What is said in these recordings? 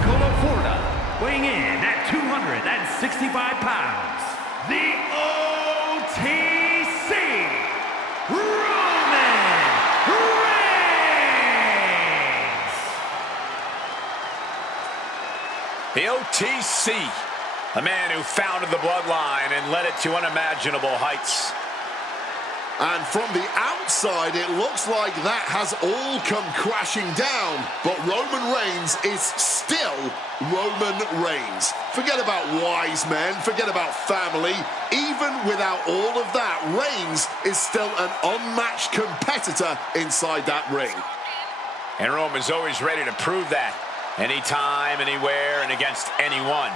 Pensacola, Florida, weighing in at 265 pounds, the OTC, Roman Reigns! The OTC, a man who founded the bloodline and led it to unimaginable heights. And from the outside, it looks like that has all come crashing down. But Roman Reigns is still Roman Reigns. Forget about wise men, forget about family. Even without all of that, Reigns is still an unmatched competitor inside that ring. And Roman's always ready to prove that. Anytime, anywhere, and against anyone.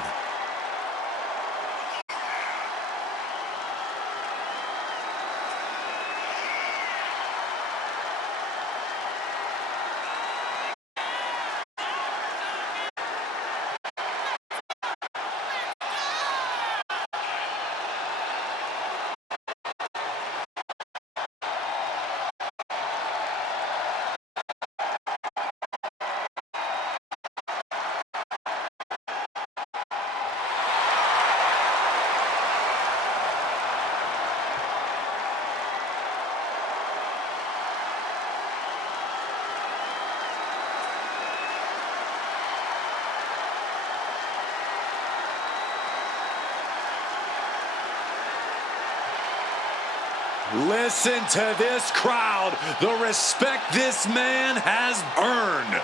Listen to this crowd, the respect this man has earned.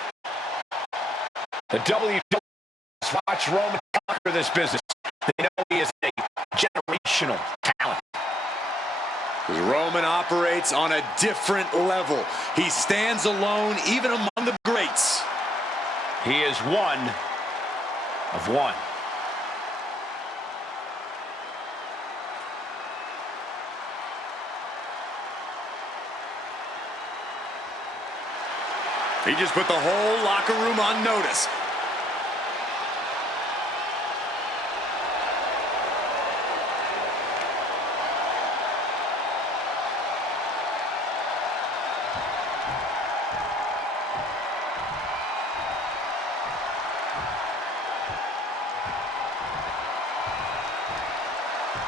The WWE watch Roman conquer this business. They know he is a generational talent. Roman operates on a different level. He stands alone even among the greats. He is one of one. He just put the whole locker room on notice.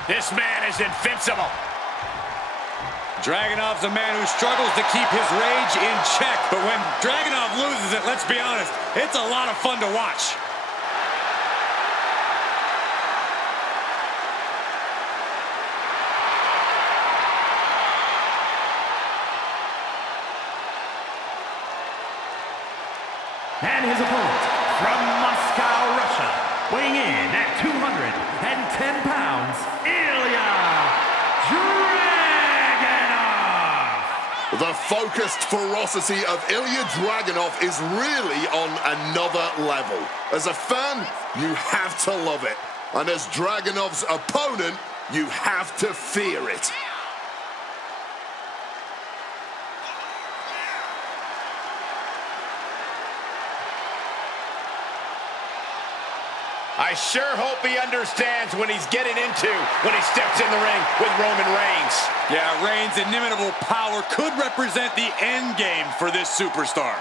This man is invincible. Dragunov's a man who struggles to keep his rage in check, but when Dragunov loses it, let's be honest, it's a lot of fun to watch. And his opponent from Moscow, Russia, weighing in at 210 pounds, The focused ferocity of Ilya Dragunov is really on another level. As a fan, you have to love it. And as Dragunov's opponent, you have to fear it. I sure hope he understands what he's getting into when he steps in the ring with Roman Reigns. Yeah, Reigns' inimitable power could represent the end game for this superstar.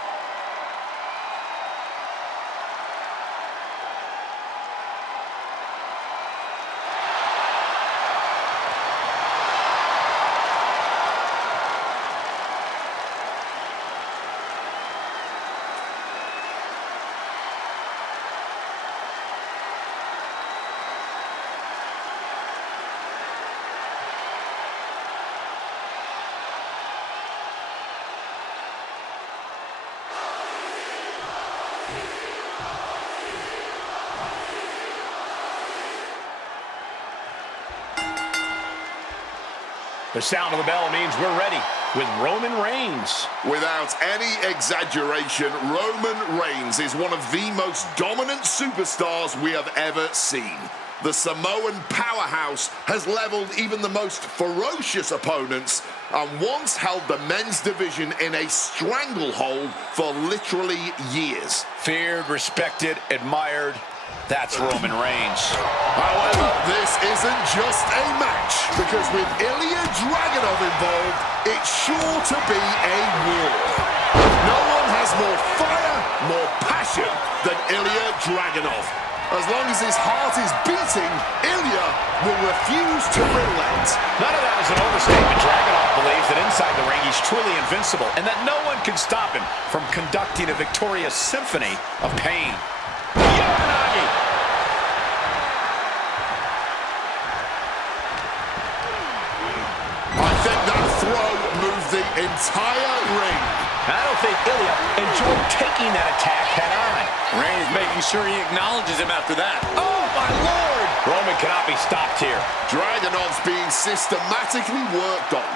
The sound of the bell means we're ready with Roman Reigns. Without any exaggeration, Roman Reigns is one of the most dominant superstars we have ever seen. The Samoan powerhouse has leveled even the most ferocious opponents and once held the men's division in a stranglehold for literally years. Feared, respected, admired. That's Roman Reigns. However, this isn't just a match, because with Ilya Dragunov involved, it's sure to be a war. No one has more fire, more passion than Ilya Dragunov. As long as his heart is beating, Ilya will refuse to relent. None of that is an overstatement. Dragunov believes that inside the ring he's truly invincible and that no one can stop him from conducting a victorious symphony of pain. Uranagi! I think that throw moved the entire ring. I don't think Ilya enjoyed taking that attack head-on. Reigns making sure he acknowledges him after that. Oh, my Lord! Roman cannot be stopped here. Dragunov's being systematically worked on.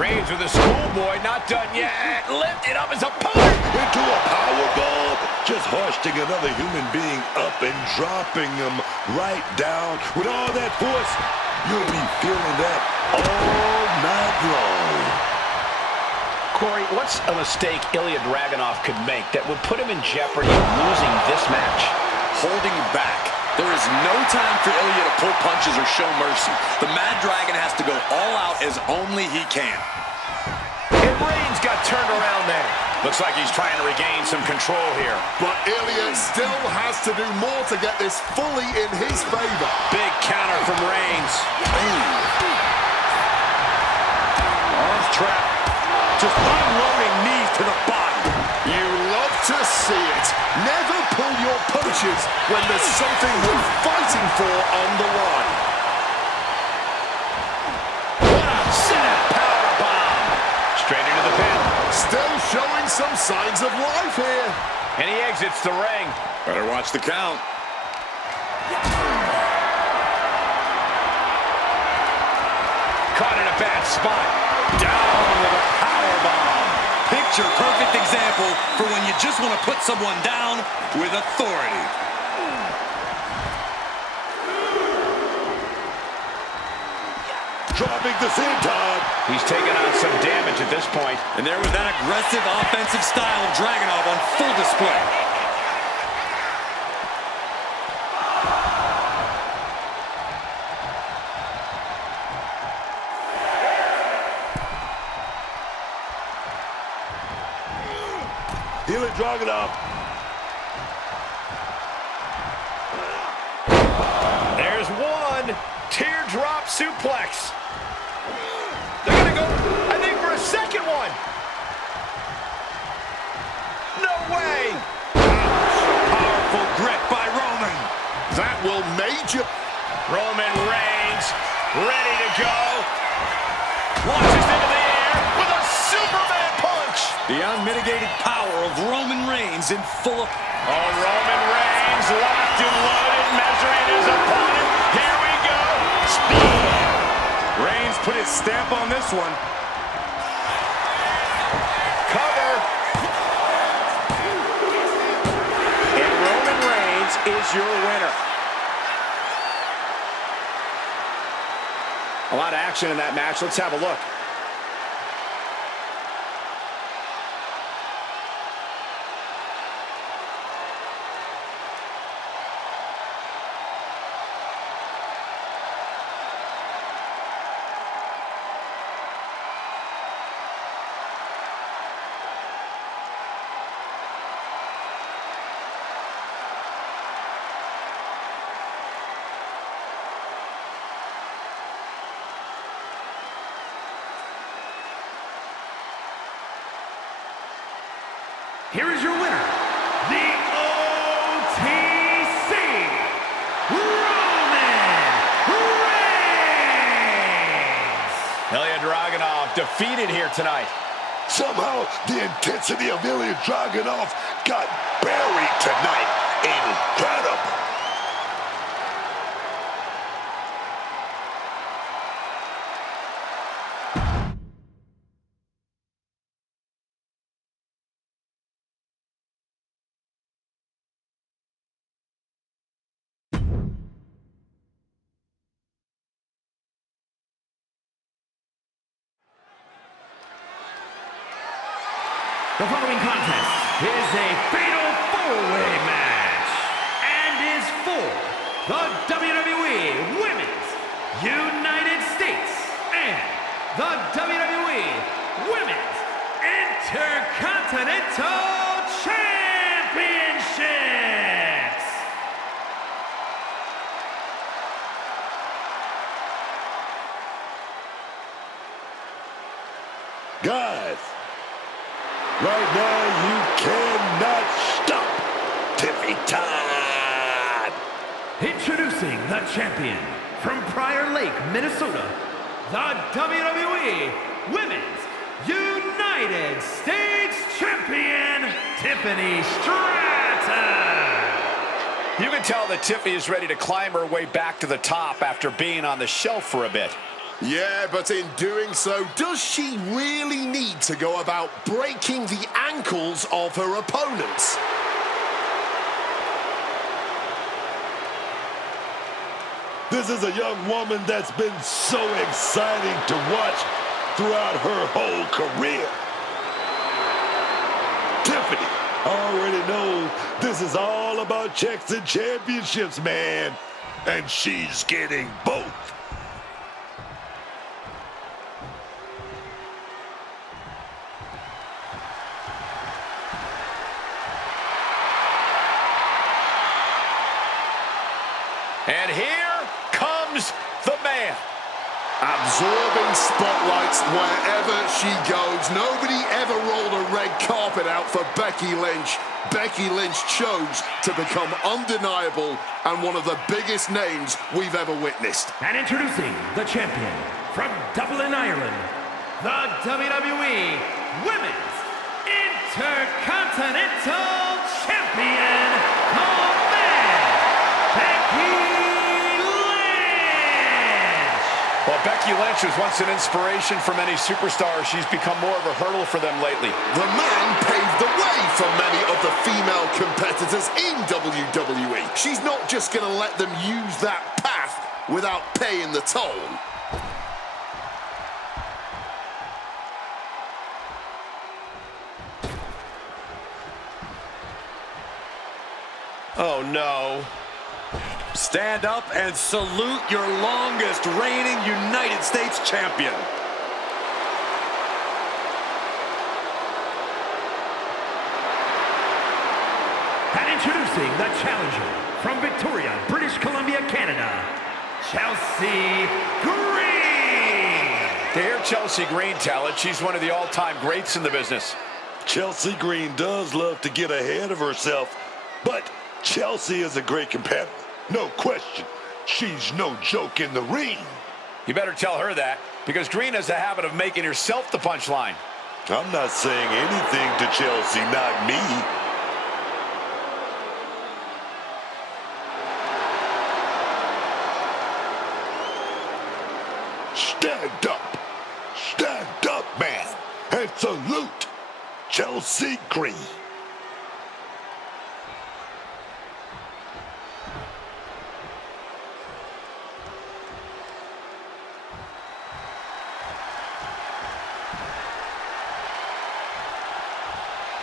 Reigns with a schoolboy, not done yet. Lifted up his opponent. Into a powerbomb. Just hoisting another human being up and dropping him right down. With all that force, you'll be feeling that all night long. Corey, what's a mistake Ilya Dragunov could make that would put him in jeopardy of losing this match? Holding back. There is no time for Ilya to pull punches or show mercy. The Mad Dragon has to go all out as only he can. And Reigns got turned around there. Looks like he's trying to regain some control here. But Ilya still has to do more to get this fully in his favor. Big counter from Reigns. Arms trap. Just unloading knees to the body. You love to see it. Never pull your punches when there's something worth fighting for on the line. What a sit-out powerbomb. Straight into the pin. Still showing some signs of life here. And he exits the ring. Better watch the count. Caught in a bad spot. Down with a powerbomb. Picture perfect example for when you just want to put someone down with authority. Dropping the senton. He's taking on some damage at this point. And there was that aggressive offensive style of Dragunov on full display. Ilya Dragunov. There's one. Teardrop suplex. They're going to go, I think, for a second one. No way. Powerful grip by Roman. That will major... Roman Reigns ready to go. Launches into the air with a Superman punch. The unmitigated power of Roman Reigns in full... Oh, Roman Reigns locked and loaded, measuring his opponent. Here we go. Speed. Reigns put his stamp on this one. Cover. And Roman Reigns is your winner. A lot of action in that match. Let's have a look. Here is your winner, the OTC, Roman Reigns! Ilya Dragunov defeated here tonight. Somehow, the intensity of Ilya Dragunov got buried tonight. Incredible. The following contest is a fatal four-way match and is for the WWE Women's United States and the WWE Women's Intercontinental Championships. Guys, right now you cannot stop Tiffy time. Introducing the champion from Prior Lake, Minnesota, the WWE Women's United States Champion, Tiffany Stratton. You can tell that Tiffy is ready to climb her way back to the top after being on the shelf for a bit. Yeah, but in doing so, does she really need to go about breaking the ankles of her opponents? This is a young woman that's been so exciting to watch throughout her whole career. Tiffany already knows this is all about checks and championships, man. And she's getting both. And here comes the man. Absorbing spotlights wherever she goes. Nobody ever rolled a red carpet out for Becky Lynch. Becky Lynch chose to become undeniable and one of the biggest names we've ever witnessed. And introducing the champion from Dublin, Ireland, the WWE Women's Intercontinental Champion, the man, Becky Lynch. Well, Becky Lynch was once an inspiration for many superstars. She's become more of a hurdle for them lately. The man paved the way for many of the female competitors in WWE. She's not just going to let them use that path without paying the toll. Oh, no. Stand up and salute your longest reigning United States champion. And introducing the challenger from Victoria, British Columbia, Canada, Chelsea Green. To hear Chelsea Green tell it, she's one of the all-time greats in the business. Chelsea Green does love to get ahead of herself, but Chelsea is a great competitor. No question. She's no joke in the ring. You better tell her that, because Green has a habit of making herself the punchline. I'm not saying anything to Chelsea, not me. Stand up. Stand up, man. And salute Chelsea Green.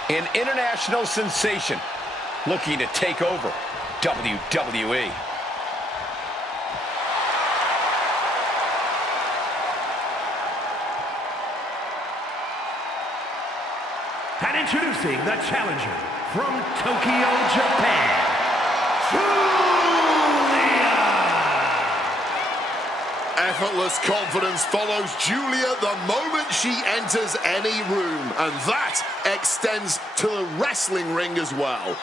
An international sensation looking to take over WWE. And introducing the challenger from Tokyo, Japan, Julia. Effortless confidence follows Julia the moment she enters any room, and that extends to the wrestling ring as well.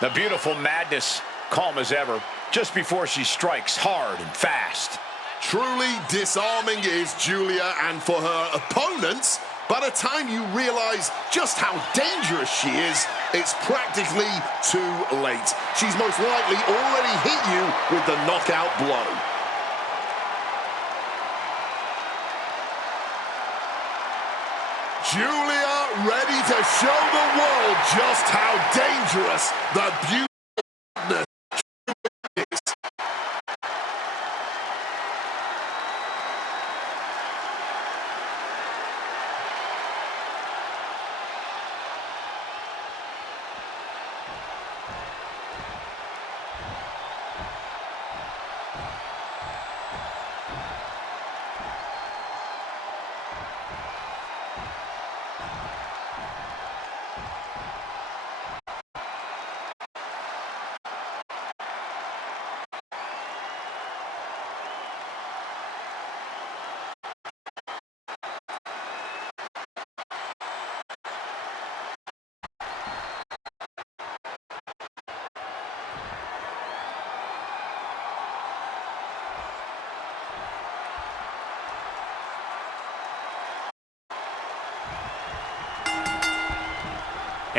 The beautiful madness, calm as ever, just before she strikes hard and fast. Truly disarming is Julia, and for her opponents, by the time you realize just how dangerous she is, it's practically too late. She's most likely already hit you with the knockout blow. Julia ready to show the world just how dangerous the beauty is.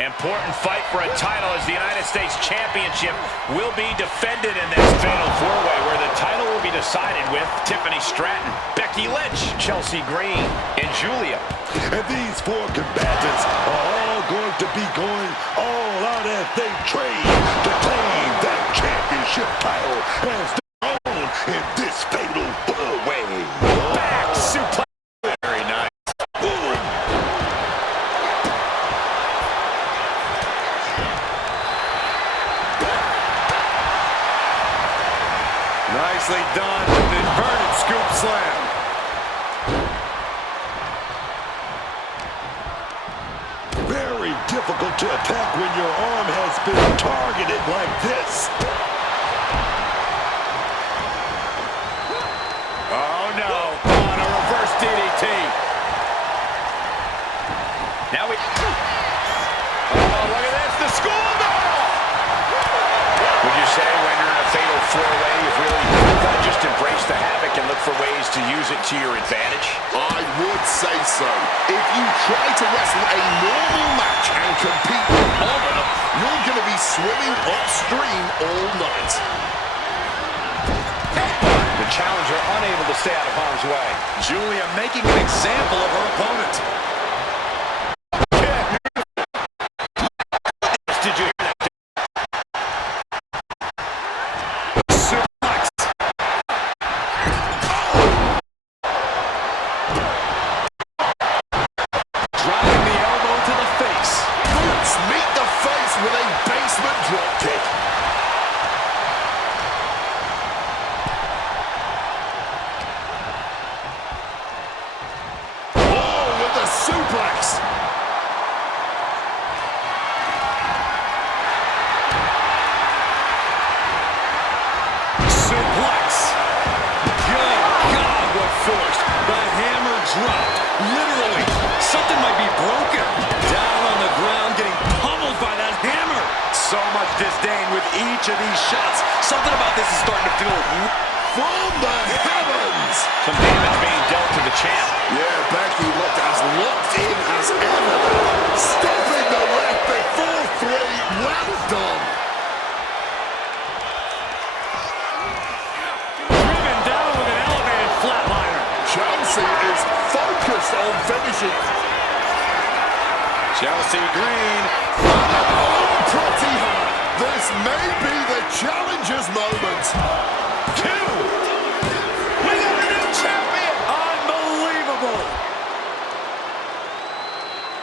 An important fight for a title as the United States Championship will be defended in this fatal four-way where the title will be decided with Tiffany Stratton, Becky Lynch, Chelsea Green, and Julia. And these four combatants are all going to be going all out as they train to claim that championship title as their own in this fatal four-way. Back suplex. Very nice. Nicely done with an inverted scoop slam. Very difficult to attack when your arm has been targeted like this. Oh no, on a reverse DDT. Now we... Oh, look at this, the schoolgirl! Would you say when you're in a fatal four-way, you've really got to just embrace the havoc and look for ways to use it to your advantage? I would say so. If you try to wrestle a normal match and compete with honor, you're going to be swimming upstream all night. The challenger unable to stay out of harm's way. Julia making an example of her opponent. Did you hear that? Suplex. Driving the elbow to the face. Boots meet the face with a basement dropkick. Oh, with the suplex. Suplex. Good God, what force. The hammer dropped. Literally, something might be broken. Down on the ground, getting pummeled by that hammer. So much disdain with each of these shots. Something about this is starting to feel... From the heavens. Some damage being dealt to the champ. Yeah, Becky looked as locked in as ever. Stopping the left before three. Well done. Driven down with an elevated flatliner. Chelsea is focused on finishing. Chelsea Green. Oh, pretty hard. This may be the challenger's moment. We got a new champion. Unbelievable.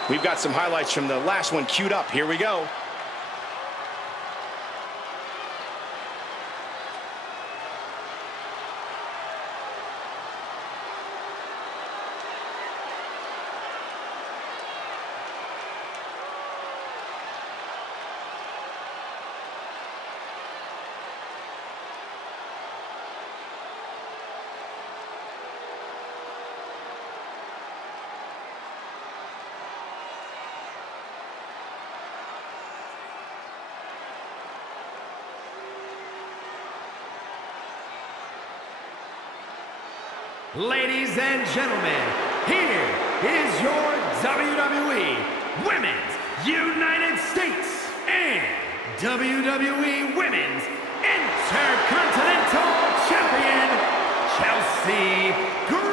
We've got some highlights from the last one queued up. Here we go. Ladies and gentlemen, here is your WWE Women's United States and WWE Women's Intercontinental Champion, Chelsea Green.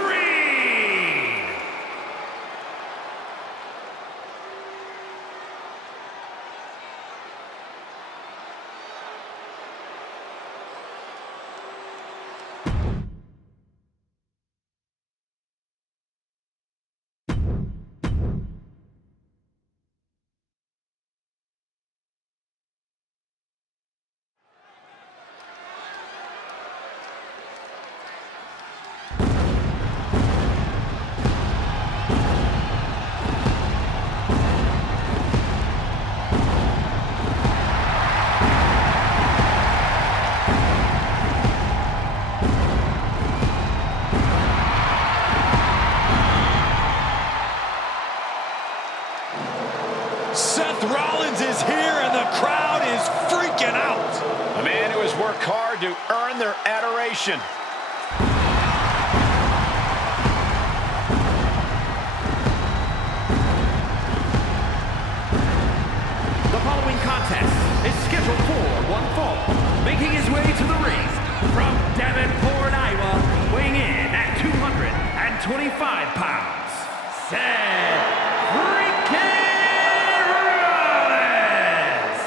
Seth Rollins is here and the crowd is freaking out. A man who has worked hard to earn their adoration. following contest is scheduled for one fall. Making his way to the ring from Davenport, Iowa, weighing in at 225 pounds, Seth freaking Rollins!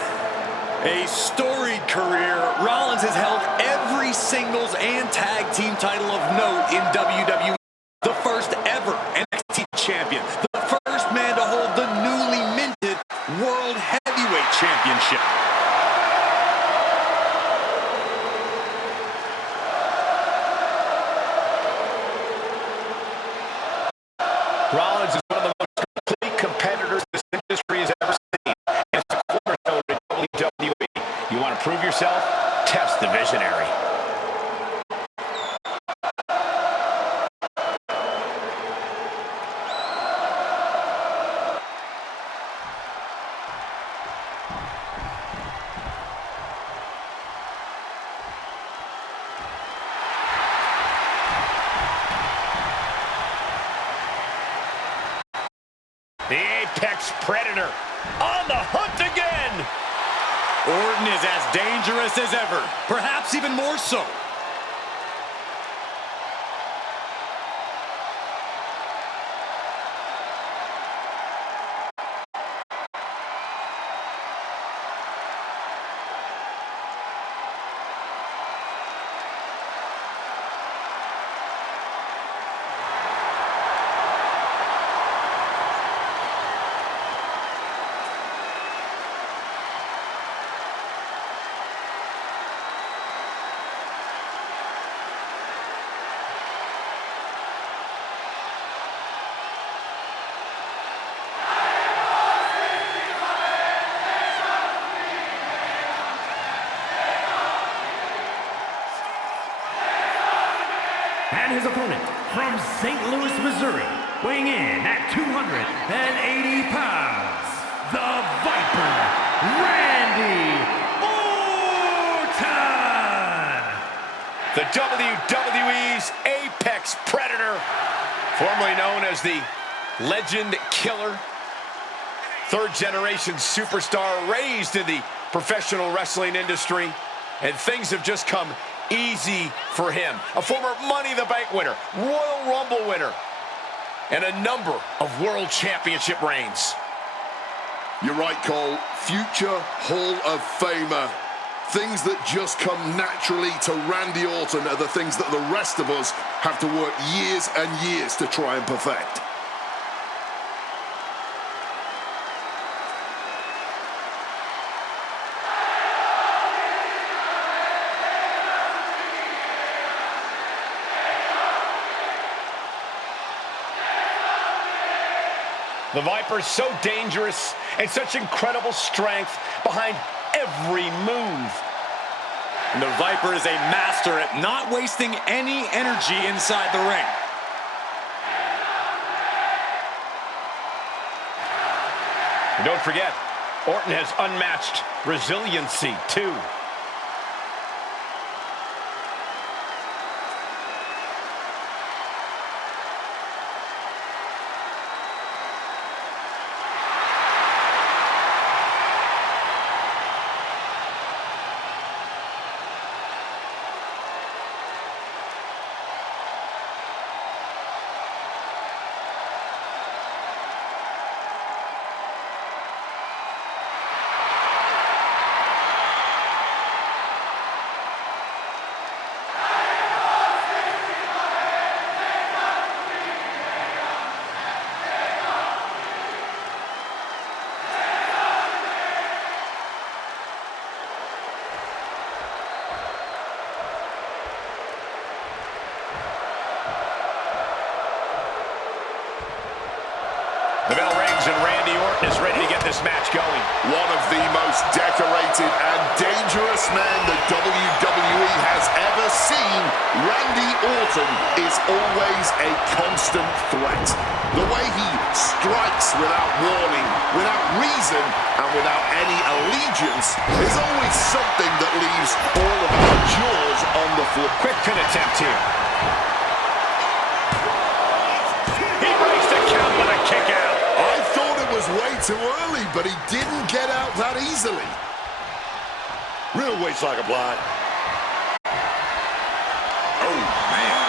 A storied career, Rollins has held every singles and tag team title of note in WWE. The first ever NXT champion, the first man to hold the newly minted World Heavyweight Championship. Rollins is one of the most complete competitors this industry has ever seen. And it's a cornerstone of WWE. You want to prove yourself? Test the visionary. The Apex Predator on the hunt again. Orton is as dangerous as ever, perhaps even more so. And his opponent from St. Louis, Missouri, weighing in at 280 pounds, the Viper, Randy Orton! The WWE's Apex Predator, formerly known as the Legend Killer, third-generation superstar raised in the professional wrestling industry, and things have just come easy for him. A former Money in the Bank winner, Royal Rumble winner, and a number of World Championship reigns. You're right, Cole. Future Hall of Famer. Things that just come naturally to Randy Orton are the things that the rest of us have to work years and years to try and perfect. The Viper's so dangerous and such incredible strength behind every move. And the Viper is a master at not wasting any energy inside the ring. And don't forget, Orton has unmatched resiliency, too. The bell rings and Randy Orton is ready to get this match going. One of the most decorated and dangerous men the WWE has ever seen, Randy Orton is always a constant threat. The way he strikes without warning, without reason, and without any allegiance is always something that leaves all of our jaws on the floor. Quick pin attempt here. He breaks the count with a kick out. I thought it was way too early, but he didn't get out that easily. Real weight sock applied. Oh, man.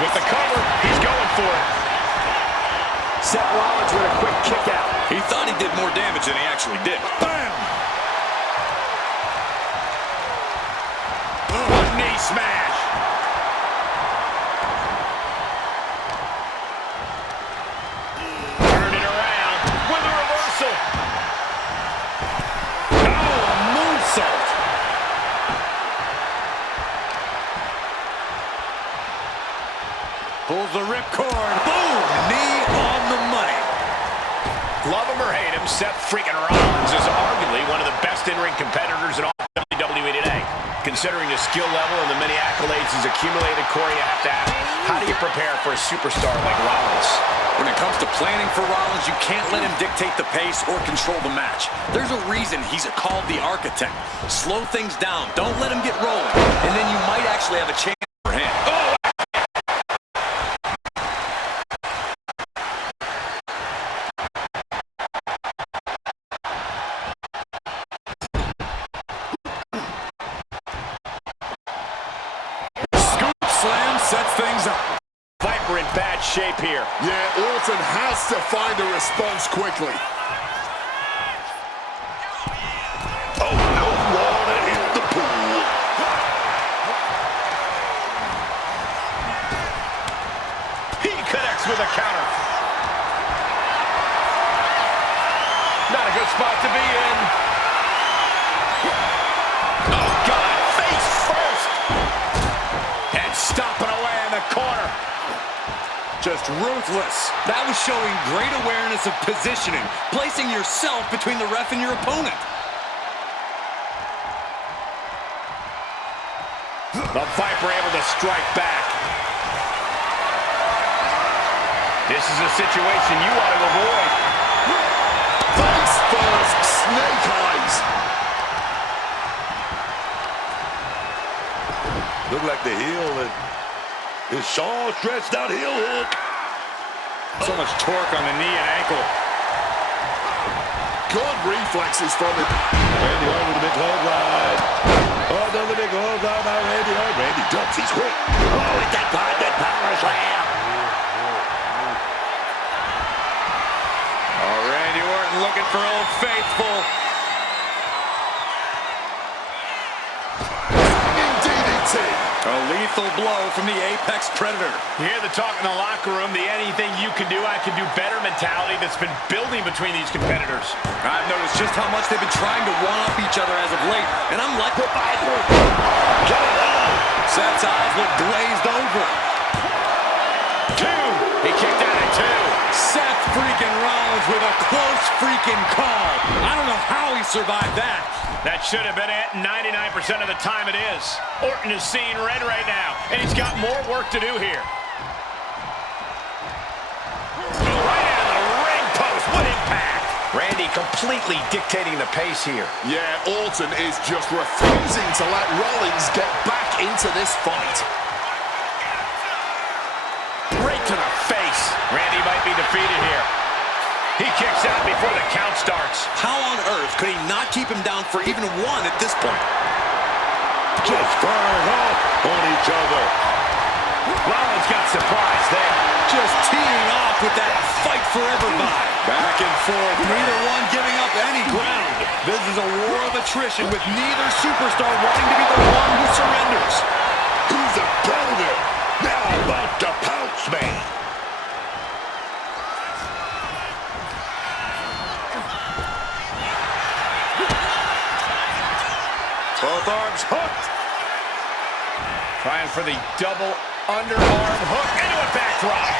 With the cover, he's going for it. Seth Rollins with a quick kick out. He thought he did more damage than he actually did. Bam! One knee smash. Turn it around with a reversal. Oh, a moonsault. Pulls the ripcord. Boom! Knee on the money. Love him or hate him, Seth freaking Rollins is arguably one of the best in-ring competitors in all WWE today. Considering the skill level and the many accolades he's accumulated, Corey, you have to ask, how do you prepare for a superstar like Rollins? When it comes to planning for Rollins, you can't let him dictate the pace or control the match. There's a reason he's called the architect. Slow things down. Don't let him get rolling. And then you might actually have a chance for him. Oh! Slam sets things up. Viper in bad shape here. Yeah, Orton has to find a response quickly. Oh, no water in the pool. He connects with a counter. Not a good spot to be in. Oh, God, face first. And stomping away in the corner. Just ruthless. That was showing great awareness of positioning, placing yourself between the ref and your opponent. The Viper able to strike back. This is a situation you want to avoid. Face first, snake eyes. Look like the heel and his Shaw stretched out heel hook. So much torque on the knee and ankle. Good reflexes from him. Randy Orton with a big clothesline. Oh, another big clothesline by Randy Orton. Randy ducks, he's quick. Oh, with that power slam. Oh, Randy Orton looking for Old Faithful. Swinging DDT. A lethal blow from the Apex Predator. You hear the talk in the locker room, the anything you can do, I can do better mentality that's been building between these competitors. I've noticed just how much they've been trying to one-up each other as of late, and I'm like, Get it on. Seth's eyes look glazed over. Two. He kicked out at two. Seth freaking Rollins with a close freaking call. I don't know how he survived that. That should have been it. 99% of the time it is. Orton is seeing red right now, and he's got more work to do here. Right into the ring post. What impact. Randy completely dictating the pace here. Yeah, Orton is just refusing to let Rollins get back into this fight. Right to the face. Randy might be defeated here. He kicks out before the count starts. How on earth could he not keep him down for even one at this point? Just firing off on each other. Rollins got surprised there. Just teeing off with that fight forever vibe. Back and forth, neither one giving up any ground. This is a war of attrition with neither superstar wanting to be the one who surrenders. Who's the predator? Now about to pounce me. Both arms hooked. Trying for the double underarm hook into a backdrop.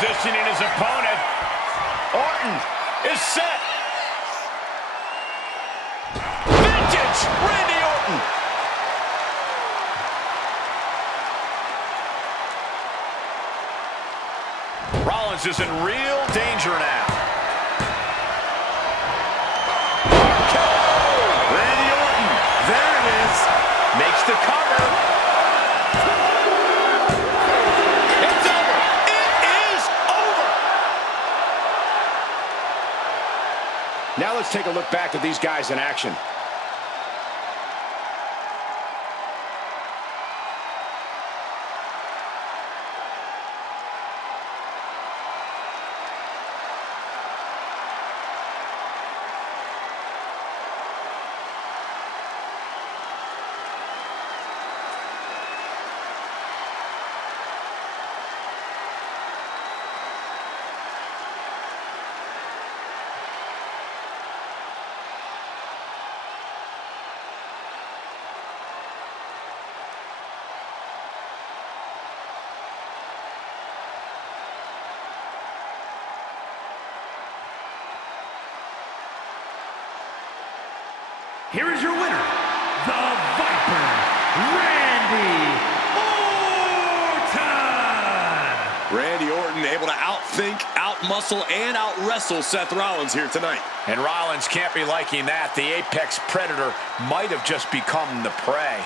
positioning his opponent. Orton is set. Vintage Randy Orton. Rollins is in real danger now. Randy Orton, there it is. Makes the cover. It's over. It is over. Now let's take a look back at these guys in action. Here is your winner, the Viper, Randy Orton! Randy Orton able to outthink, outmuscle, and outwrestle Seth Rollins here tonight. And Rollins can't be liking that. The apex predator might have just become the prey.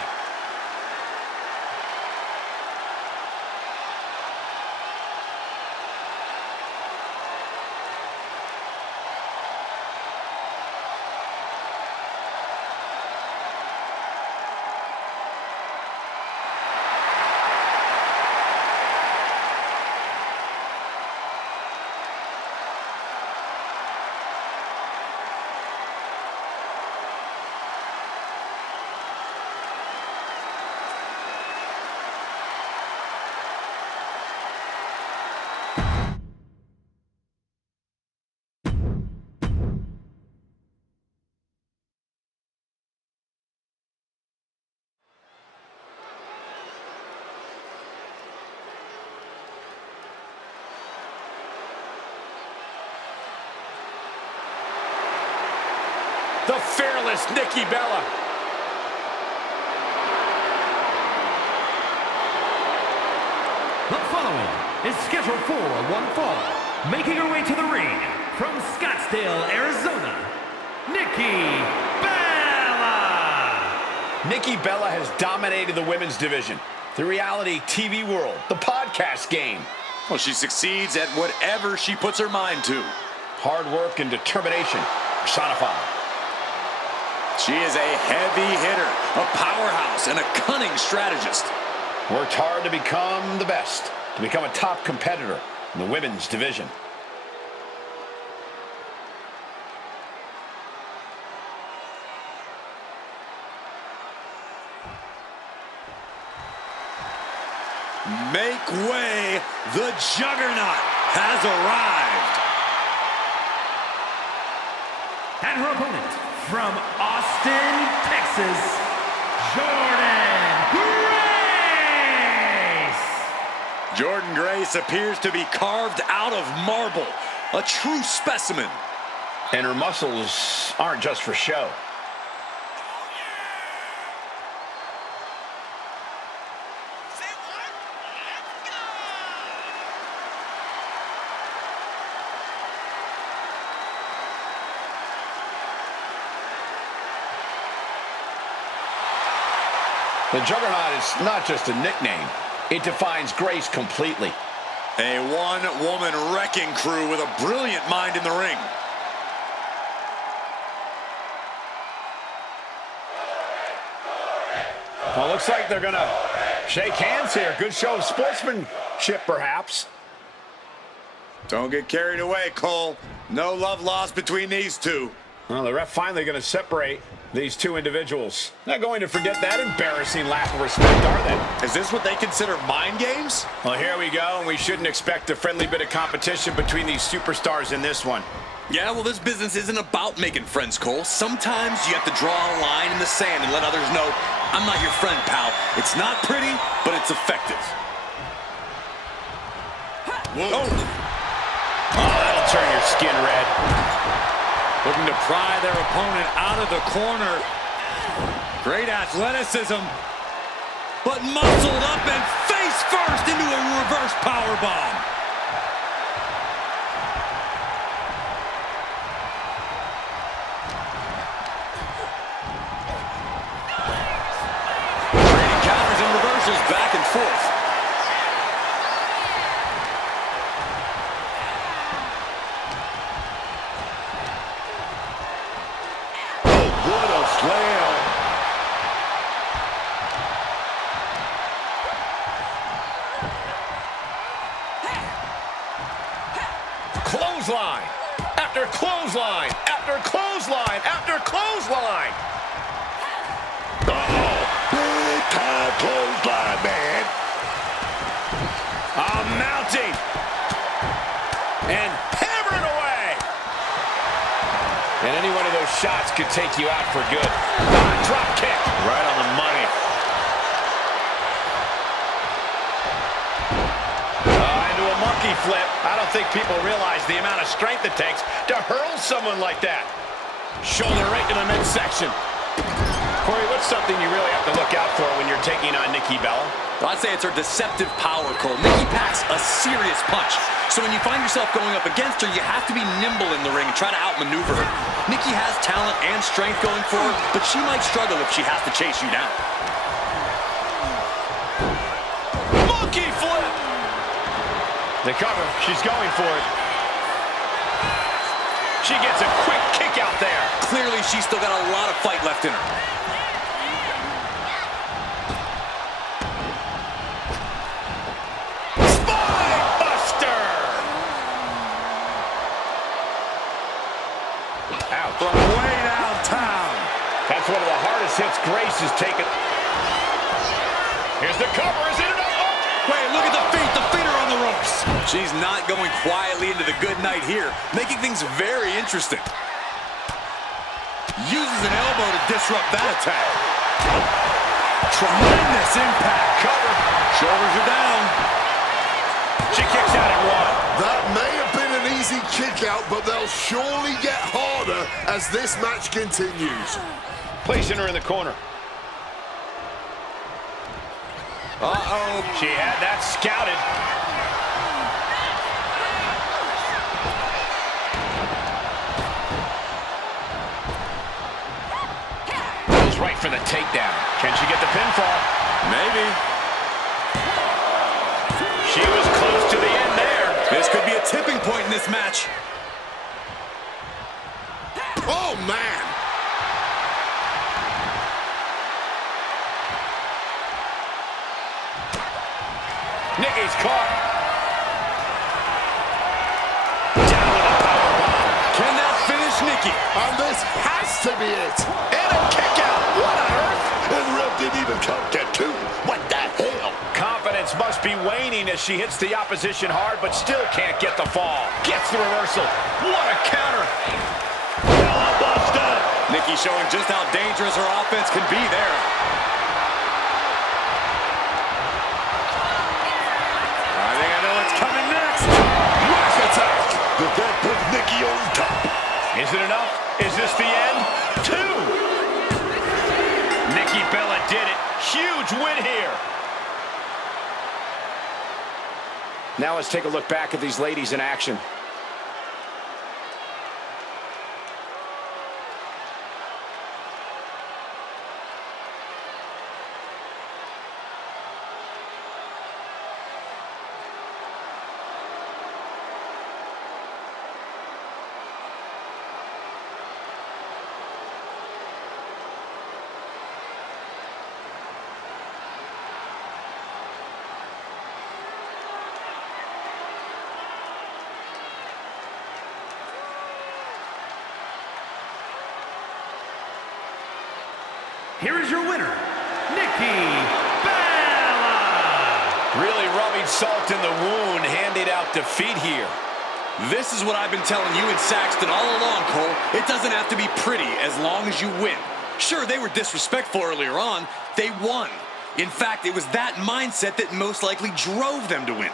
The fearless Nikki Bella. The following is scheduled for one fall. Making her way to the ring from Scottsdale, Arizona, Nikki Bella. Nikki Bella has dominated the women's division, the reality TV world, the podcast game. Well, she succeeds at whatever she puts her mind to. Hard work and determination personified. She is a heavy hitter, a powerhouse, and a cunning strategist. Worked hard to become the best, to become a top competitor in the women's division. Make way, the Juggernaut has arrived. And her opponent from Austin, Texas, Jordan Grace. Jordan Grace appears to be carved out of marble, a true specimen. And her muscles aren't just for show. The Juggernaut is not just a nickname. It defines Grace completely. A one-woman wrecking crew with a brilliant mind in the ring. Well, looks like they're going to shake hands here. Good show of sportsmanship, perhaps. Don't get carried away, Cole. No love lost between these two. Well, the ref finally going to separate these two individuals. Not going to forget that embarrassing lack of respect, are they? Is this what they consider mind games? Well, here we go, and we shouldn't expect a friendly bit of competition between these superstars in this one. Yeah, well, this business isn't about making friends, Cole. Sometimes you have to draw a line in the sand and let others know, I'm not your friend, pal. It's not pretty, but it's effective. Whoa. Oh. Oh, that'll turn your skin red. Looking to pry their opponent out of the corner. Great athleticism. But muscled up and face first into a reverse powerbomb. Trading counters and reversals back and forth. Oh, what a slam. Clothesline after clothesline after clothesline after clothesline. Oh, big time clothesline, man. Mounting and hammering away. And any one of those shots could take you out for good. Drop kick right on the money. Into a monkey flip. I don't think people realize the amount of strength it takes to hurl someone like that. Shoulder right to the midsection. Corey, what's something you really have to look out for when you're taking on Nikki Bella? I'd say it's her deceptive power, Cole. Nikki packs a serious punch. So when you find yourself going up against her, you have to be nimble in the ring and try to outmaneuver her. Nikki has talent and strength going for her, but she might struggle if she has to chase you down. Monkey flip! The cover, she's going for it. She gets a quick kick out there. Clearly, she's still got a lot of fight left in her. Spine buster! Out from way downtown. That's one of the hardest hits Grace has taken. Here's the cover, is it enough? Wait, look at the feet are on the ropes. She's not going quietly into the good night here, making things very interesting. Uses an elbow to disrupt that attack. Tremendous impact. Cover. Shoulders are down. She kicks out at one. That may have been an easy kick out, but they'll surely get harder as this match continues. Placing her in the corner. Uh-oh. She had that scouted. Goes right for the takedown. Can she get the pinfall? Maybe. She was close to the end there. This could be a tipping point in this match. Oh, man. Nikki's caught. Down with a powerbomb. Can that finish Nikki? And this has to be it. And a kick out. What on earth? And ref didn't even count that two. What the hell? Confidence must be waning as she hits the opposition hard, but still can't get the fall. Gets the reversal. What a counter. Buster. Nikki showing just how dangerous her offense can be there. I think I know what's coming next. Rock attack. Did that put Nikki on top? Is it enough? Is this the end? 2. Nikki Bella did it. Huge win here. Now let's take a look back at these ladies in action. Here is your winner, Nikki Bella. Really rubbing salt in the wound, handed out defeat here. This is what I've been telling you and Saxton all along, Cole. It doesn't have to be pretty as long as you win. Sure, they were disrespectful earlier on. They won. In fact, it was that mindset that most likely drove them to win.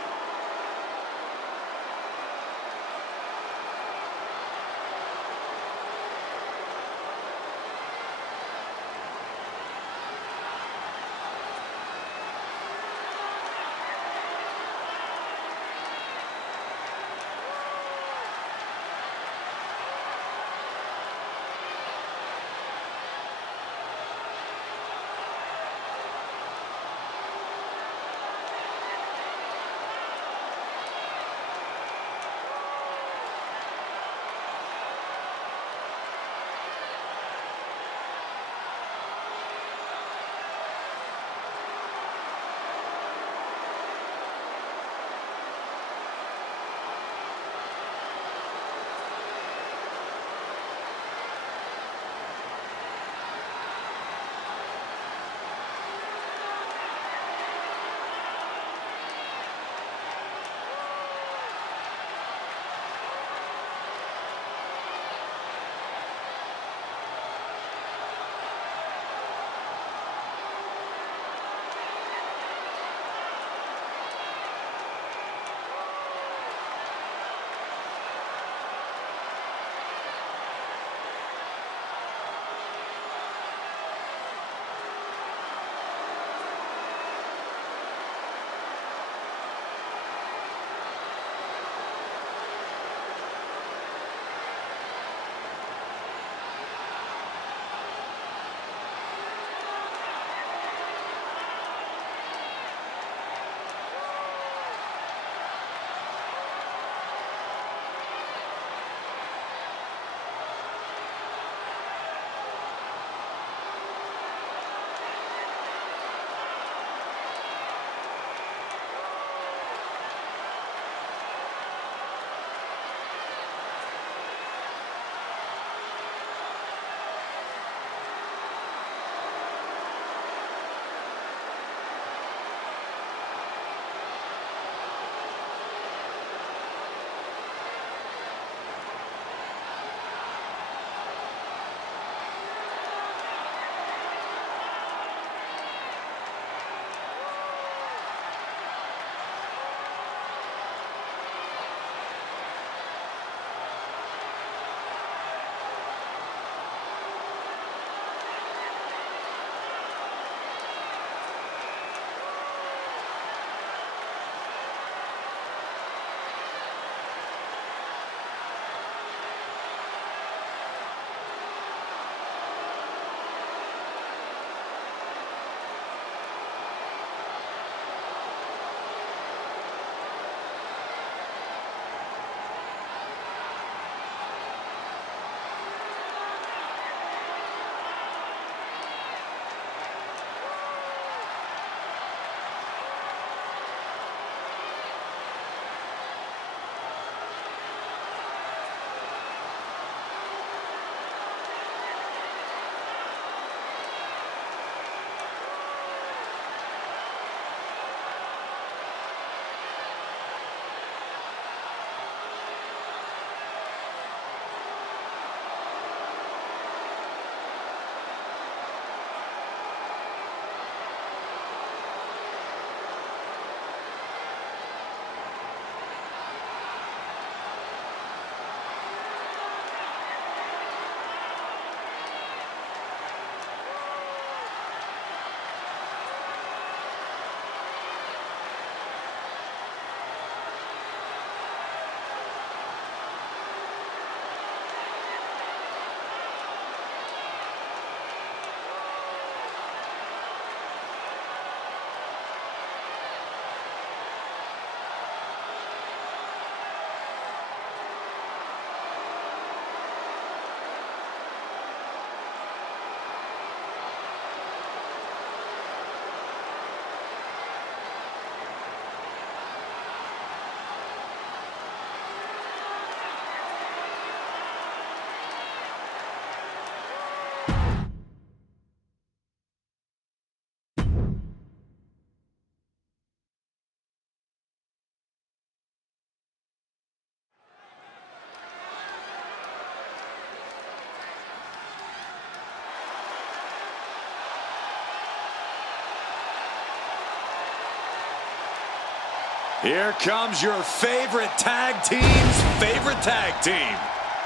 Here comes your favorite tag team's favorite tag team.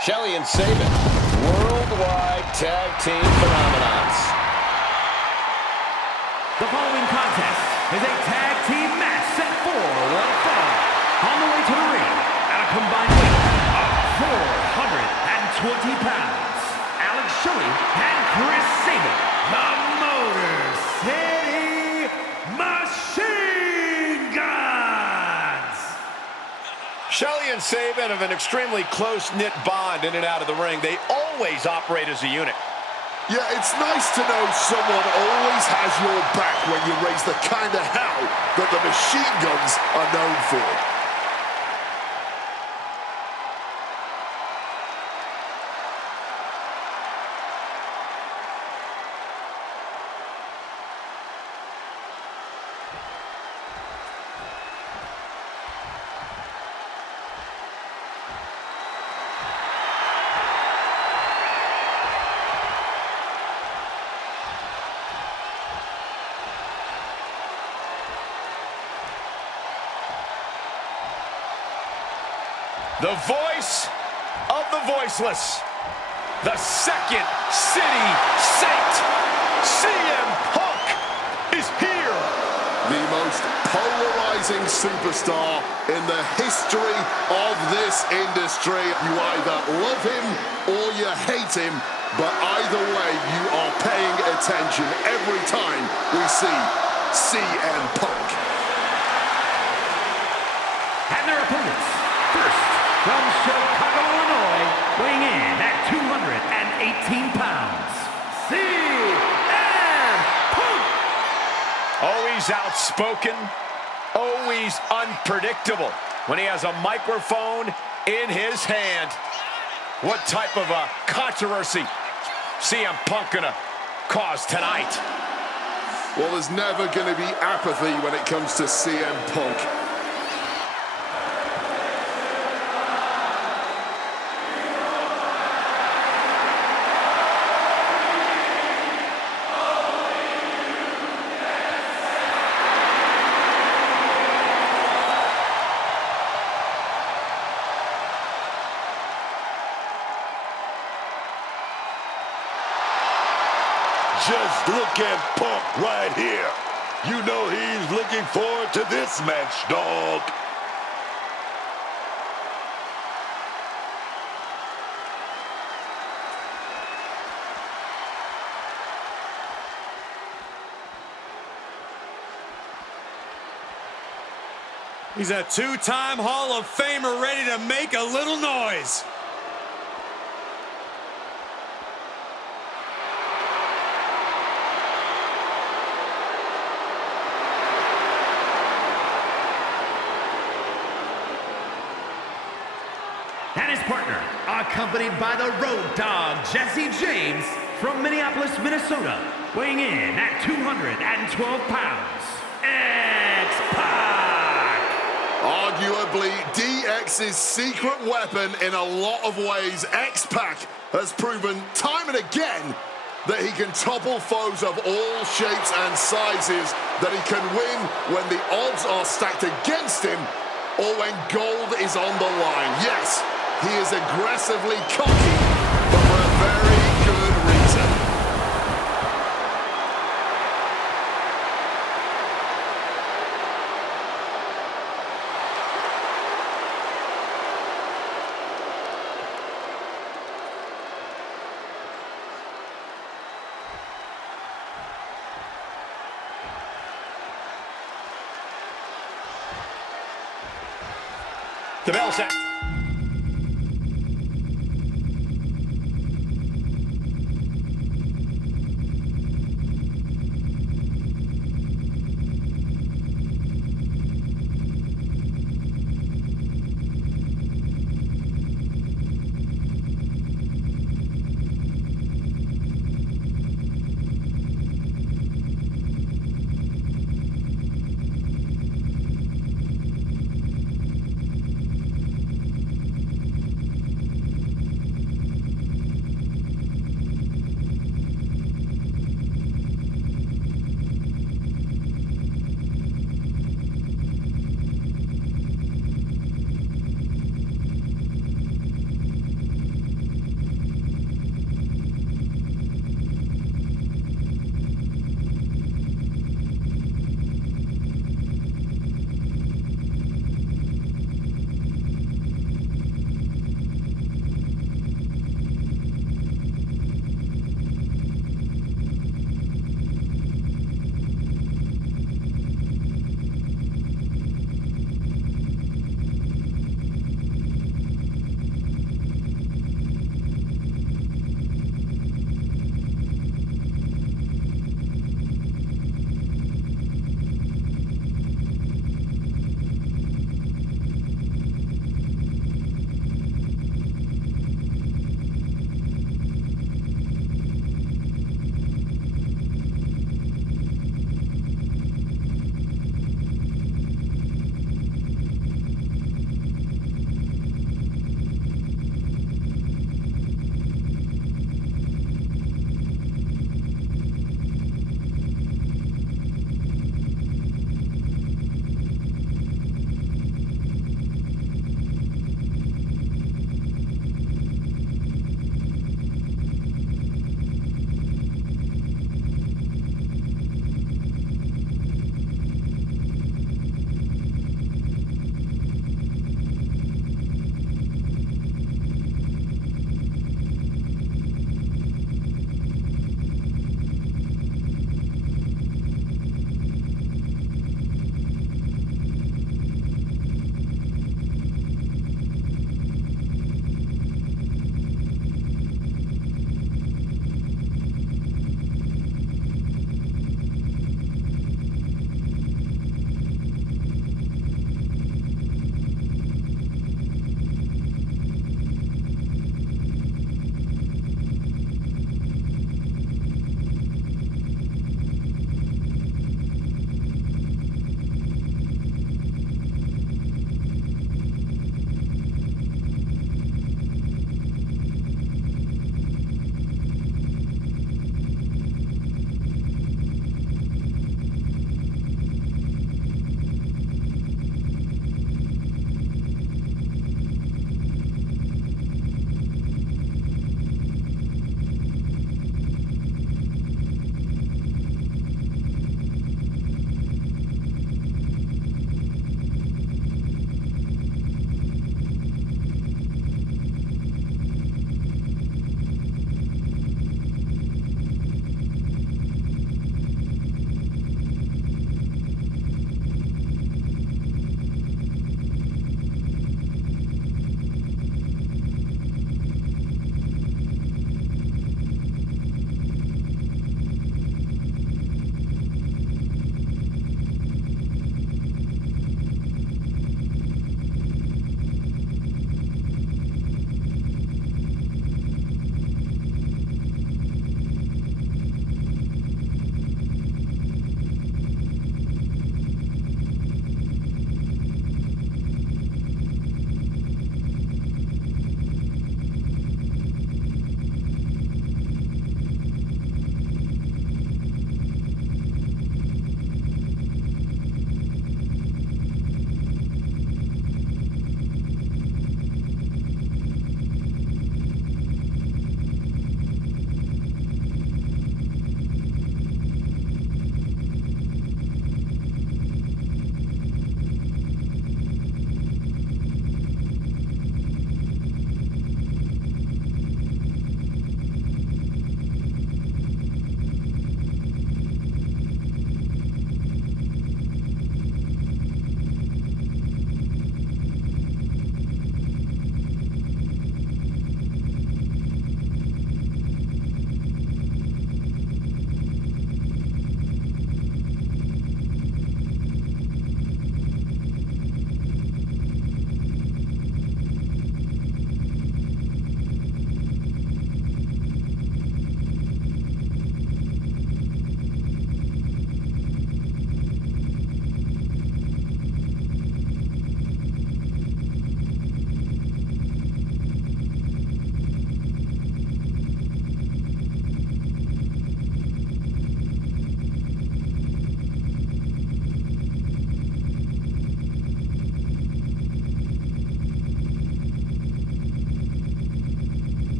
Shelley and Sabin, worldwide tag team phenomenons. The following contest is a tag team match set for one fall. On the way to the ring, at a combined weight of 420 pounds, Alex Shelley and Chris Sabin, the Motor City Machine Guns! Shelley and Sabin have an extremely close-knit bond in and out of the ring. They always operate as a unit. Yeah, it's nice to know someone always has your back when you raise the kind of hell that the Machine Guns are known for. The voice of the voiceless. The second city saint. CM Punk is here. The most polarizing superstar in the history of this industry. You either love him or you hate him, but either way, you are paying attention every time we see CM Punk. And their opponents, first, from Chicago, Illinois, weighing in at 218 pounds, CM Punk! Always outspoken, always unpredictable when he has a microphone in his hand. What type of a controversy CM Punk gonna cause tonight? Well, there's never going to be apathy when it comes to CM Punk. Just look at Punk right here. You know he's looking forward to this match, dog. He's a two-time Hall of Famer ready to make a little noise. And his partner, accompanied by the Road Dogg, Jesse James, from Minneapolis, Minnesota, weighing in at 212 pounds, X-Pac! Arguably, DX's secret weapon in a lot of ways, X-Pac has proven time and again that he can topple foes of all shapes and sizes, that he can win when the odds are stacked against him or when gold is on the line. Yes, he is aggressively cocky, but for a very good reason. The bell set.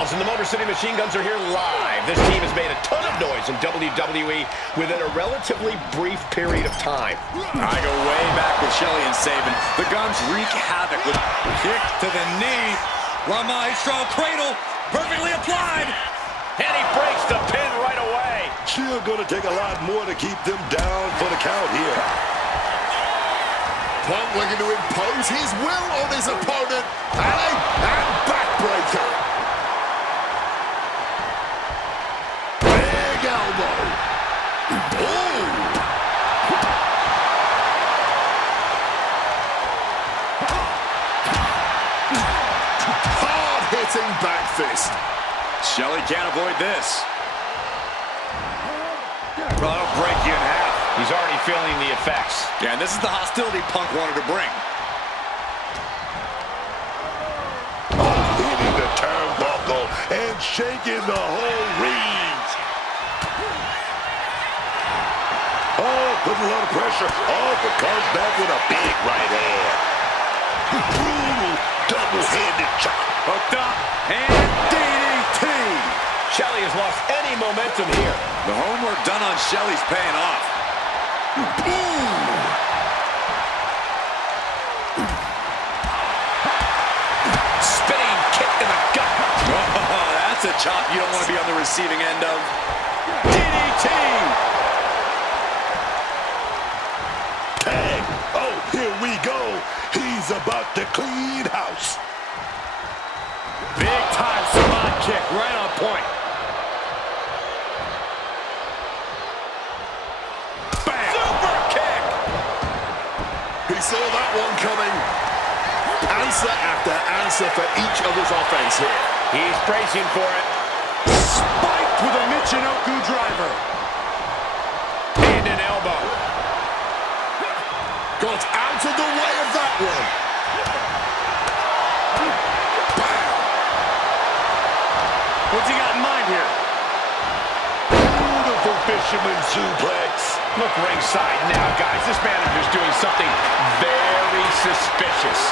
And the Motor City Machine Guns are here live. This team has made a ton of noise in WWE within a relatively brief period of time. I go way back with Shelley and Sabin. The Guns wreak havoc with kick to the knee. La Maestro cradle, perfectly applied. And he breaks the pin right away. Still going to take a lot more to keep them down for the count here. Punk looking to impose his will on his opponent. And backbreaker. Big elbow. Ooh. Hard-hitting back fist. Shelley can't avoid this. Well, that'll break you in half. He's already feeling the effects. Yeah, and this is the hostility Punk wanted to bring. Hitting the turnbuckle and shaking the whole ring. Oh, putting a lot of pressure. Oh, but comes back with a big right hand. Brutal double-handed chop. Hooked up and DDT. Shelley has lost any momentum here. The homework done on Shelley's paying off. Spinning kick in the gut. Oh, that's a chop you don't want to be on the receiving end of. DDT. Tag. Oh, here we go. He's about to clean house. Big time spot kick right on point. Bam. Super kick. He saw that one coming. Answer after answer for each other's offense here. He's bracing for it. Spiked with a Michinoku driver. And an elbow. Got out of the way of that one. What's he got in mind here? Beautiful fisherman suplex. Look ringside now, guys. This manager's doing something very suspicious.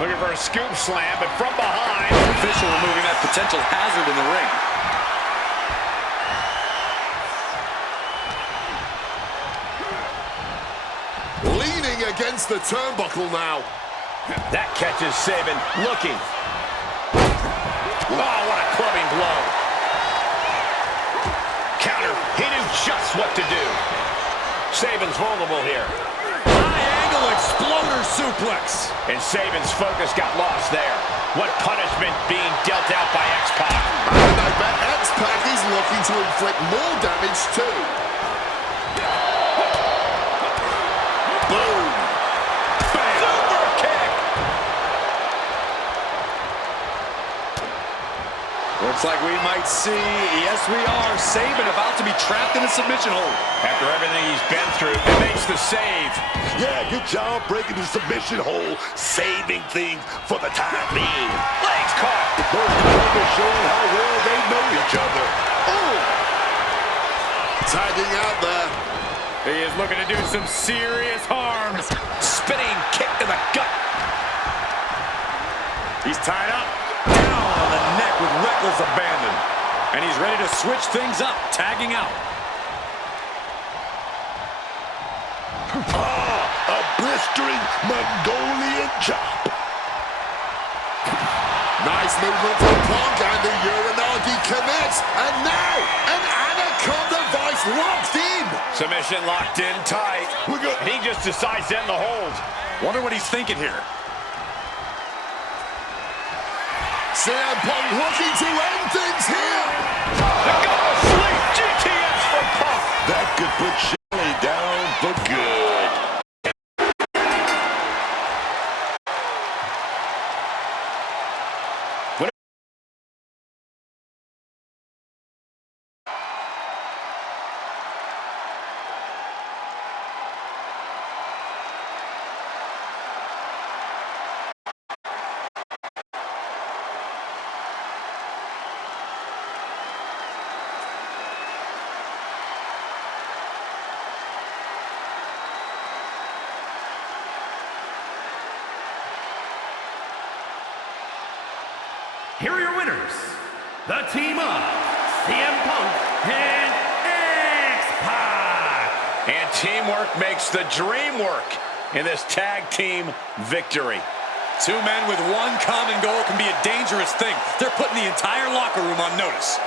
Looking for a scoop slam, but from behind. Official removing that potential hazard in the ring. Leaning against the turnbuckle now. That catches Sabin looking. Oh, what a clubbing blow. Counter. He knew just what to do. Sabin's vulnerable here. High-angle exploder suplex. And Sabin's focus got lost there. What punishment being dealt out by X-Pac. And I bet X-Pac is looking to inflict more damage too. Boom. Bam. Super kick. Looks like we might see, yes we are, Sabin about to be trapped in a submission hold. After everything he's been through, he makes the save. Yeah, good job breaking the submission hole, saving things for the time being. Legs caught. Both competitors showing how well they know each other. Oh. Tagging out there. He is looking to do some serious harm. Spinning kick to the gut. He's tied up, down on the neck with reckless abandon. And he's ready to switch things up, tagging out. A blistering Mongolian chop. Nice movement from Punk, and the Uranagi commits. And now, an Anaconda Vice locked in. Submission locked in tight. And he just decides to end the hold. Wonder what he's thinking here. CM Punk looking to end things here. The go to sleep. GTS for Punk. That could put Shelley down for good. here are your winners, the team of CM Punk and X-Pac. And teamwork makes the dream work in this tag team victory. Two men with one common goal can be a dangerous thing. They're putting the entire locker room on notice.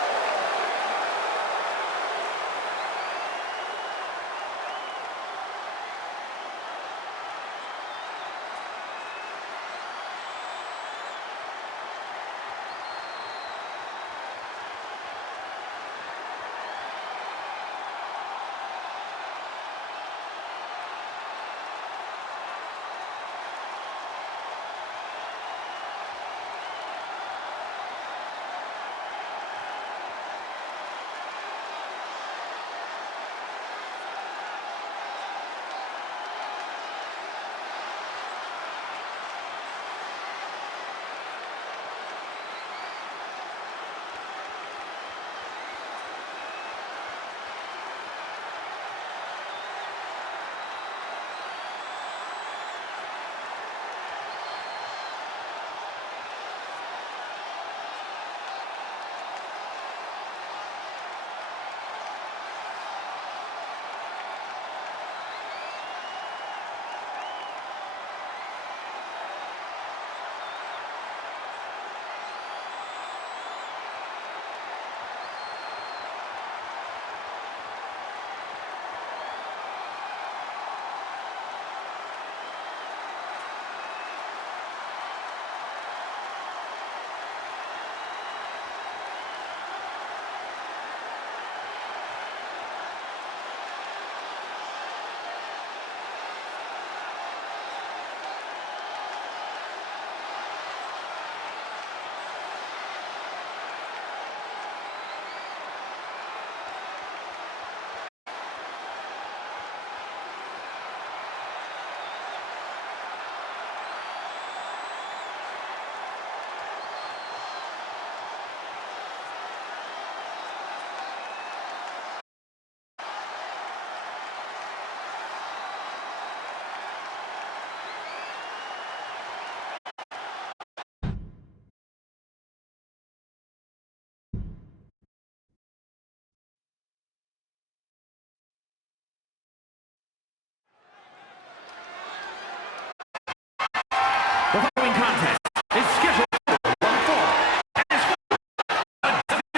The following contest is scheduled for one fall and is for the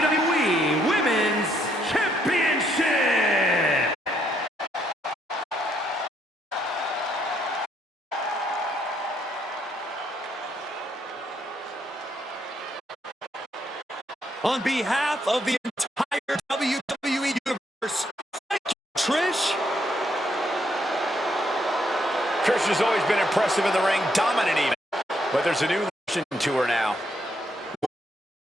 WWE Women's Championship. On behalf of the entire WWE Universe, thank you, Trish. Trish has always been impressive in the ring, dominant even. But there's a new addition to her now.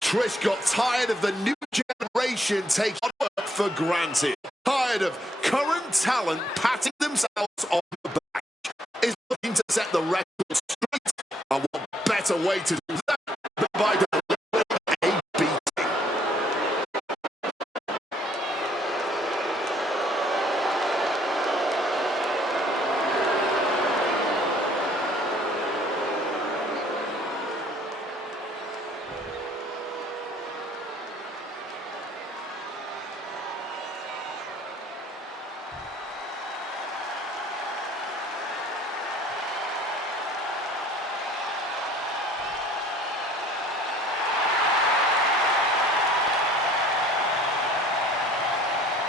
Trish got tired of the new generation taking work for granted. Tired of current talent patting themselves on the back. Is looking to set the record straight. And what better way to do that than by delivering a beating?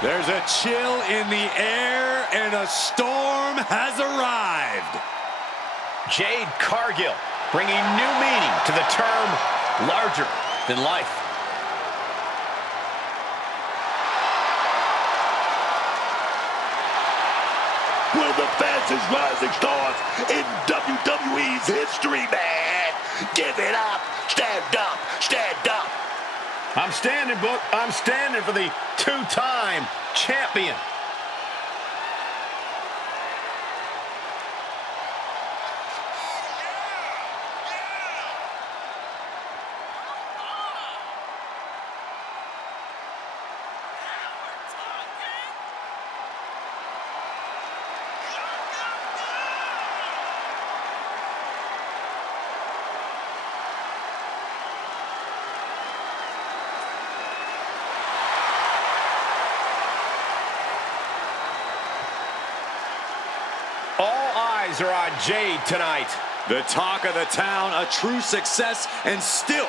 There's a chill in the air, and a storm has arrived. Jade Cargill bringing new meaning to the term larger than life. One of the fastest rising stars in WWE's history, man. Give it up. Stand up. Stand up. I'm standing, Book. I'm standing for the two-time champion. eyes are on Jade tonight. The talk of the town, a true success, and still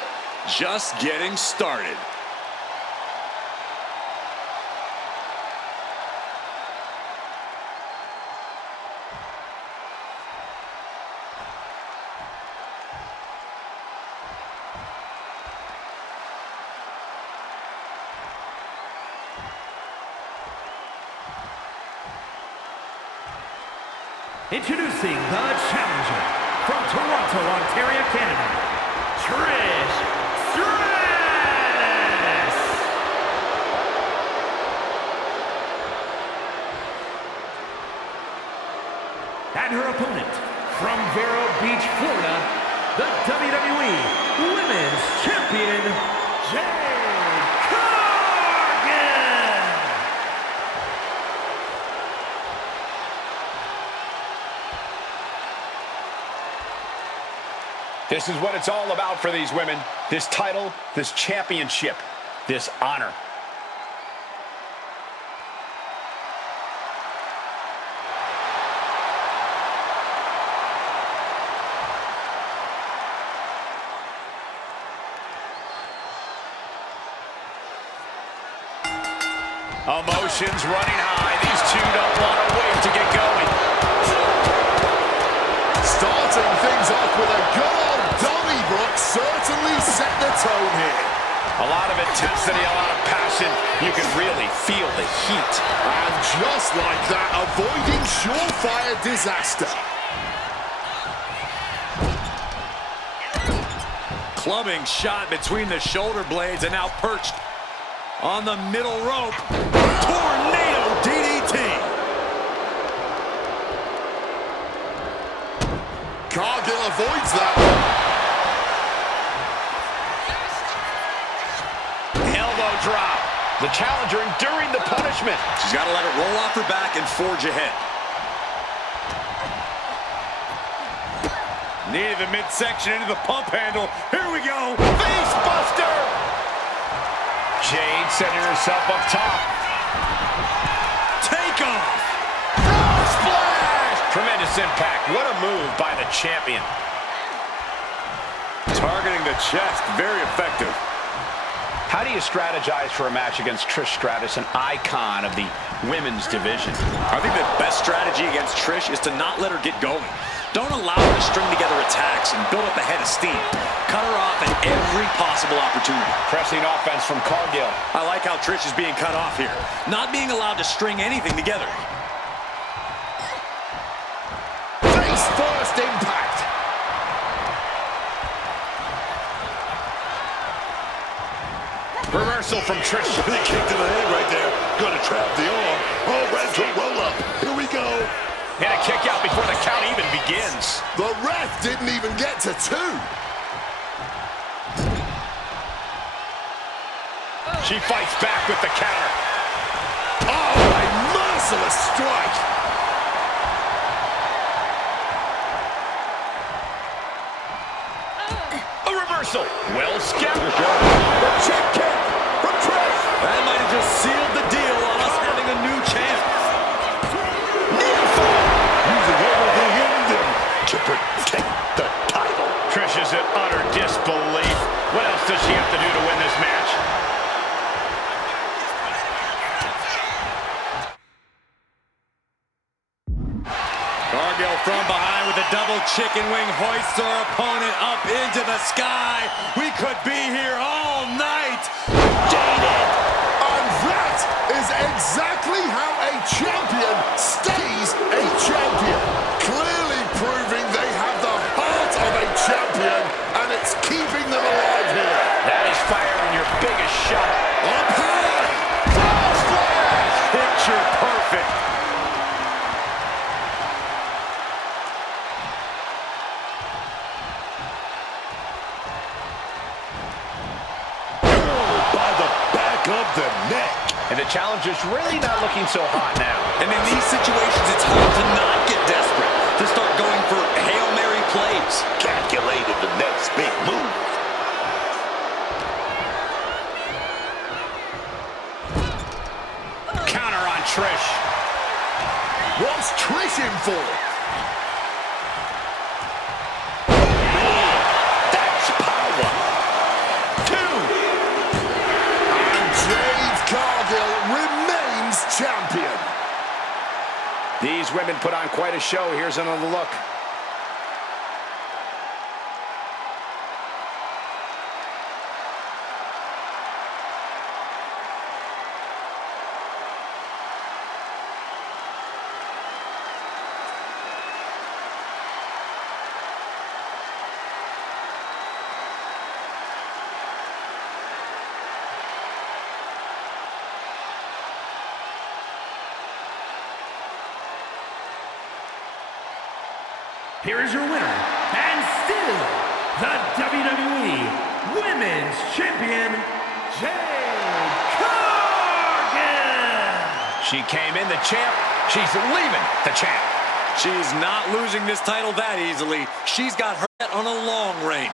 just getting started. Introducing the challenger from Toronto, Ontario, Canada, Trish Stratus. And her opponent from Vero Beach, Florida, the WWE Women's Champion, Jade Cargill. This is what it's all about for these women. This title, this championship, this honor. Emotions running high. These two don't want to wait to get going. Starting things off with a good old Donnybrook certainly set the tone here. A lot of intensity, a lot of passion. You can really feel the heat. And just like that, avoiding surefire disaster. Clubbing shot between the shoulder blades and now perched on the middle rope. Tornado DDT. Cargill avoids that. Elbow drop. The challenger enduring the punishment. She's got to let it roll off her back and forge ahead. Knee to the midsection into the pump handle. Here we go. Face buster. Jade setting herself up top. Take off. Splash! Tremendous impact. What a move by the champion. Targeting the chest. Very effective. How do you strategize for a match against Trish Stratus, an icon of the women's division? I think the best strategy against Trish is to not let her get going. Don't allow her to string together attacks and build up a head of steam. Cut her off at every possible opportunity. Pressing offense from Cargill. I like how Trish is being cut off here. Not being allowed to string anything together. Face first impact. Reversal from Trish. Big kick to the head right there. Gonna trap the arm. Oh, right to roll up. Here we go. And a kick out before the count even begins. The ref didn't even get to 2. She fights back with the counter. Oh, a merciless strike. A reversal. Well scouted. The check kick from Trish. That might have just sealed the deal on us having a new champ. Using everything in them to protect the title. Trish is in utter disbelief. What else does she have to do to win this match? Cargill from behind with a double chicken wing hoists her opponent up into the sky. We could be here all night. And that is exactly how a champion stays a champion. Clearly proving they have the heart of a champion, and it's keeping them alive here. That is firing your biggest shot. Up high. False flash. Picture perfect. By the back of the neck. And the challenger's really not looking so hot now. And in these situations, it's hard to not get desperate, to start going for Hail Mary plays. Calculated the next big move. Counter on Trish. What's Trish in for? women put on quite a show. Here's another look. Here is your winner, and still the WWE Women's Champion, Jade Cargill. She came in the champ. She's leaving the champ. She's not losing this title that easily. She's got her on a long reign.